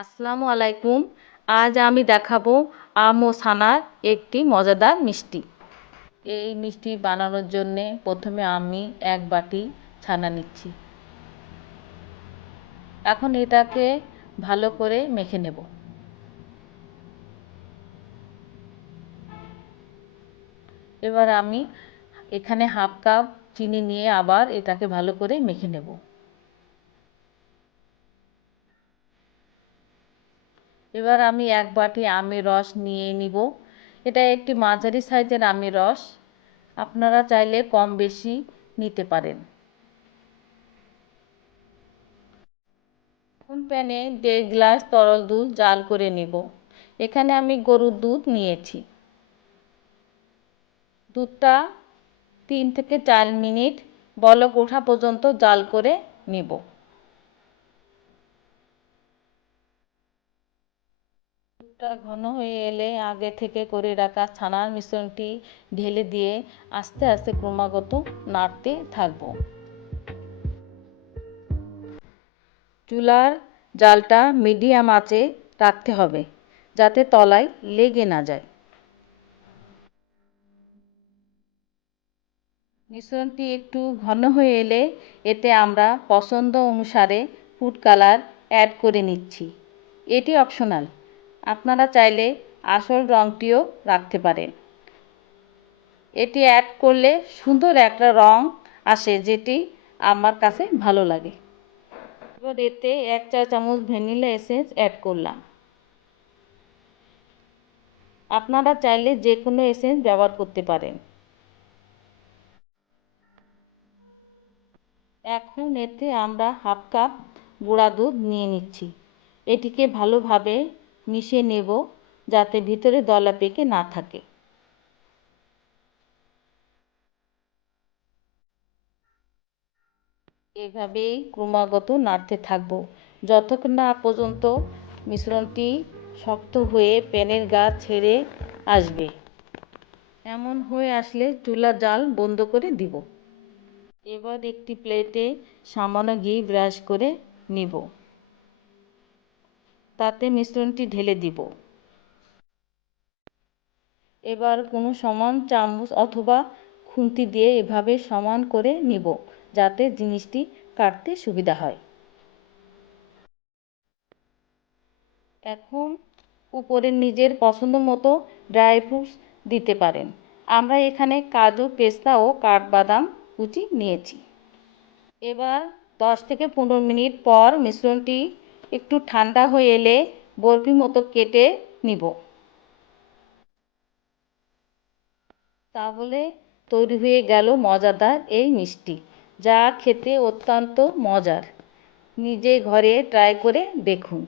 আসসালামু আলাইকুম। আজ আমি দেখাবো আম ও ছানার একটি মজাদার মিষ্টি। এই মিষ্টি বানানোর জন্যে প্রথমে আমি এক বাটি ছানা নিচ্ছি। এখন এটাকে ভালো করে মেখে নেব। এবার আমি এখানে হাফ কাপ চিনি নিয়ে আবার এটাকে ভালো করে মেখে নেব। এবার আমি এক বাটি আমের রস নিয়ে নিব। এটা একটি মাঝারি সাইজের আমের রস, আপনারা চাইলে কম বেশি নিতে পারেন। এখন প্যানে 1.5 গ্লাস তরল দুধ জাল করে নেব। এখানে আমি গরুর দুধ নিয়েছি। দুধটা 3 থেকে 4 মিনিট বলক ওঠা পর্যন্ত জাল করে নেব। দুধটা ঘন হয়ে এলে আগে থেকে করে রাখা ছানার মিশ্রণটি ঢেলে দিয়ে আস্তে আস্তে ক্রমাগত নাড়তে থাকব। চুলার জালটা মিডিয়াম আঁচে রাখতে হবে যাতে তলায় লেগে না যায়। মিশ্রণটি একটু ঘন হয়ে এলে এতে আমরা পছন্দ অনুসারে ফুড কালার অ্যাড করে নিচ্ছি। এটি অপশনাল, আপনারা চাইলে আসল রঙটিও রাখতে পারেন। এটি অ্যাড করলে সুন্দর একটা রং আসে, যেটি আমার কাছে ভালো লাগে। এবার এতে 1 চা চামচ ভ্যানিলা এসেন্স অ্যাড করলাম। আপনারা চাইলে যে কোনো এসেন্স ব্যবহার করতে পারেন। এখন এতে আমরা হাফ কাপ গুঁড়া দুধ নিয়ে নিচ্ছি। এটিকে ভালোভাবে মিশিয়ে নেব যাতে ভিতরে দলা পেকে না থাকে। এভাবেই ক্রমাগত নাড়তে থাকবো যতক্ষণ না পর্যন্ত মিশ্রণটি শক্ত হয়ে প্যানের গা ছেড়ে আসবে। এমন হয়ে আসলে চুলার জাল বন্ধ করে দিব। এবার একটি প্লেটে সামান্য ঘি ব্রাশ করে নিব, তাতে মিশ্রণটি ঢেলে দিব। এবার কোনো সমান চামচ অথবা খুন্তি দিয়ে এভাবে সমান করে নিব যাতে জিনিসটি কাটতে সুবিধা হয়। এখন উপরে নিজের পছন্দ মতো ড্রাই ফ্রুটস দিতে পারেন। আমরা এখানে কাজু, পেস্তা ও কাঠবাদাম কুচি নিয়েছি। এবার 10 থেকে 15 মিনিট পর মিশ্রণটি একটু ঠান্ডা হয়ে এলে বরফির মতো কেটে নিব। তাহলে তৈরি হয়ে গেল মজাদার এই মিষ্টি, যা খেতে অত্যন্ত মজার। নিজে ঘরে ট্রাই করে দেখুন।